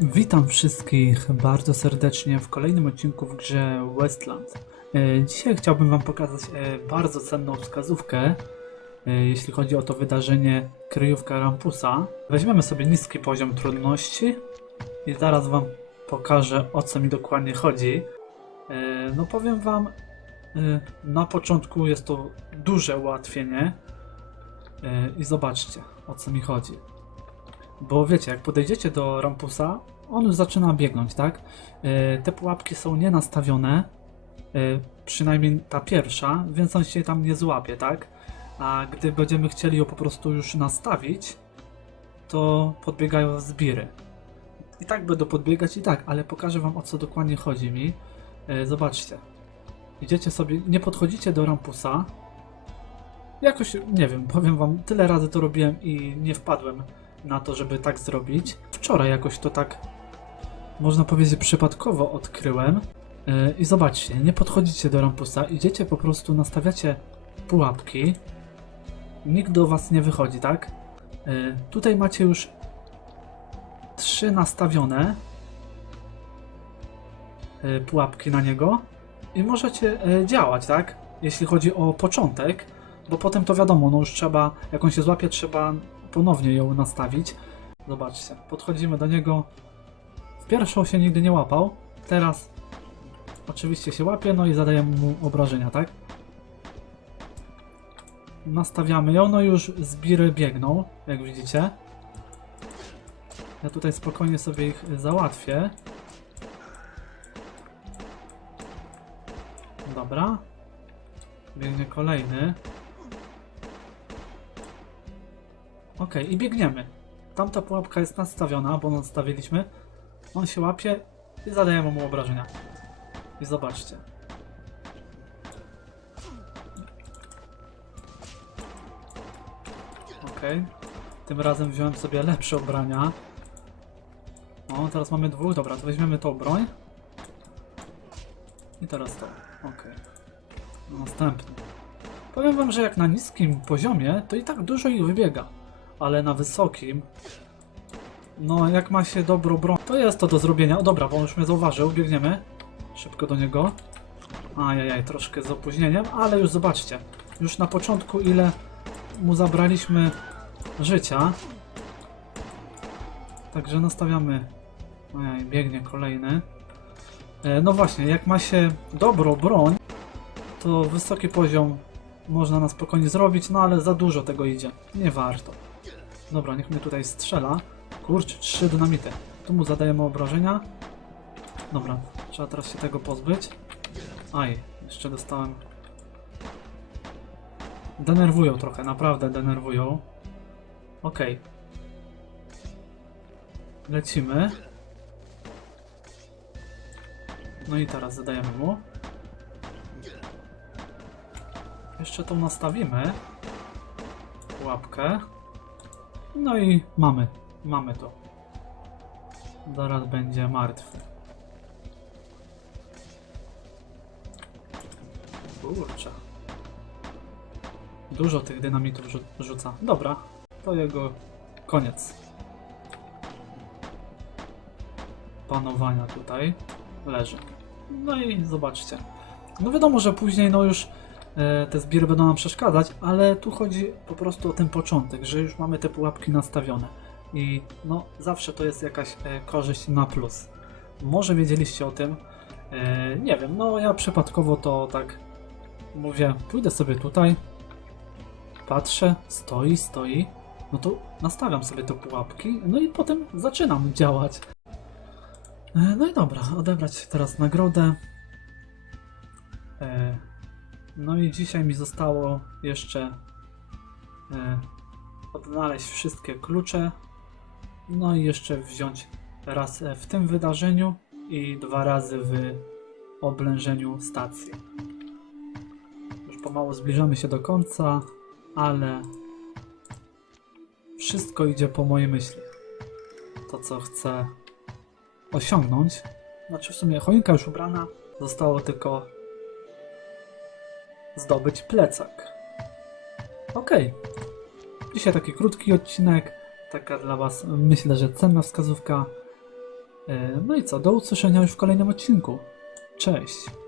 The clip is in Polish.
Witam wszystkich bardzo serdecznie w kolejnym odcinku w grze Westland. E, Dzisiaj chciałbym Wam pokazać e, bardzo cenną wskazówkę, e, jeśli chodzi o to wydarzenie kryjówka Rampusa. Weźmiemy sobie niski poziom trudności i zaraz Wam pokażę o co mi dokładnie chodzi. No powiem Wam, na początku jest to duże ułatwienie i zobaczcie o co mi chodzi. Bo wiecie, jak podejdziecie do rampusa, on już zaczyna biegnąć, tak? Yy, te pułapki są nienastawione, yy, przynajmniej ta pierwsza, więc on się tam nie złapie, tak? A gdy będziemy chcieli ją po prostu już nastawić, to podbiegają zbiry. I tak będą podbiegać i tak, ale pokażę wam o co dokładnie chodzi mi. Yy, zobaczcie. Idziecie sobie, nie podchodzicie do rampusa. Jakoś, nie wiem, powiem wam, tyle razy to robiłem i nie wpadłem na to, żeby tak zrobić. Wczoraj jakoś to tak, można powiedzieć, przypadkowo odkryłem. Yy, I zobaczcie, nie podchodzicie do rampusa, idziecie po prostu, nastawiacie pułapki. Nikt do was nie wychodzi, tak? Yy, tutaj macie już trzy nastawione yy, pułapki na niego i możecie działać, tak? Jeśli chodzi o początek, bo potem to wiadomo, no już trzeba, jak on się złapie, trzeba ponownie ją nastawić. Zobaczcie, podchodzimy do niego. W pierwszą się nigdy nie łapał, teraz oczywiście się łapie, no i zadajemy mu obrażenia, tak? Nastawiamy ją, no już zbiry biegną, jak widzicie. Ja tutaj spokojnie sobie ich załatwię. Dobra. Biegnie kolejny. Okej, i biegniemy. Tamta pułapka jest nastawiona, bo nastawiliśmy. On się łapie i zadajemy mu obrażenia. I zobaczcie. Okej. Tym razem wziąłem sobie lepsze ubrania. O, teraz mamy dwóch. Dobra, to weźmiemy tą broń. I teraz to. Okej. Następny. Powiem wam, że jak na niskim poziomie, to i tak dużo ich wybiega ale na wysokim. No, jak ma się dobrą broń, to jest to do zrobienia. O dobra, bo on już mnie zauważył, biegniemy. Szybko do niego. Ajajaj, troszkę z opóźnieniem, ale już zobaczcie. Już na początku ile mu zabraliśmy życia. Także nastawiamy. Ojej, biegnie kolejny. E, No właśnie, jak ma się dobrą broń, to wysoki poziom można na spokojnie zrobić, no ale za dużo tego idzie. Nie warto. Dobra, niech mnie tutaj strzela. Kurczę, trzy dynamity. Tu mu zadajemy obrażenia. Dobra, trzeba teraz się tego pozbyć. Aj, jeszcze dostałem. Denerwują trochę, naprawdę denerwują. Okej. Lecimy. No i teraz zadajemy mu. Jeszcze tą nastawimy. Łapkę. No i mamy. Mamy to. Zaraz będzie martwy. Kurczę. Dużo tych dynamitów rzu rzuca. Dobra, to jego koniec. Panowania tutaj leży. No i zobaczcie. No wiadomo, że później no już te zbiory będą nam przeszkadzać, ale tu chodzi po prostu o ten początek, że już mamy te pułapki nastawione i no zawsze to jest jakaś e, korzyść na plus. Może wiedzieliście o tym, e, nie wiem, no ja przypadkowo to tak mówię, pójdę sobie tutaj, patrzę, stoi, stoi, no to nastawiam sobie te pułapki, no i potem zaczynam działać. E, no i dobra, odebrać teraz nagrodę. No i dzisiaj mi zostało jeszcze e, odnaleźć wszystkie klucze. No i jeszcze wziąć raz w tym wydarzeniu i dwa razy w oblężeniu stacji. Już pomału zbliżamy się do końca, ale wszystko idzie po mojej myśli. To co chcę osiągnąć. Znaczy w sumie choinka już ubrana, zostało tylko zdobyć plecak. Okej. Dzisiaj taki krótki odcinek, taka dla Was myślę, że cenna wskazówka. E, No i co, do usłyszenia już w kolejnym odcinku. Cześć!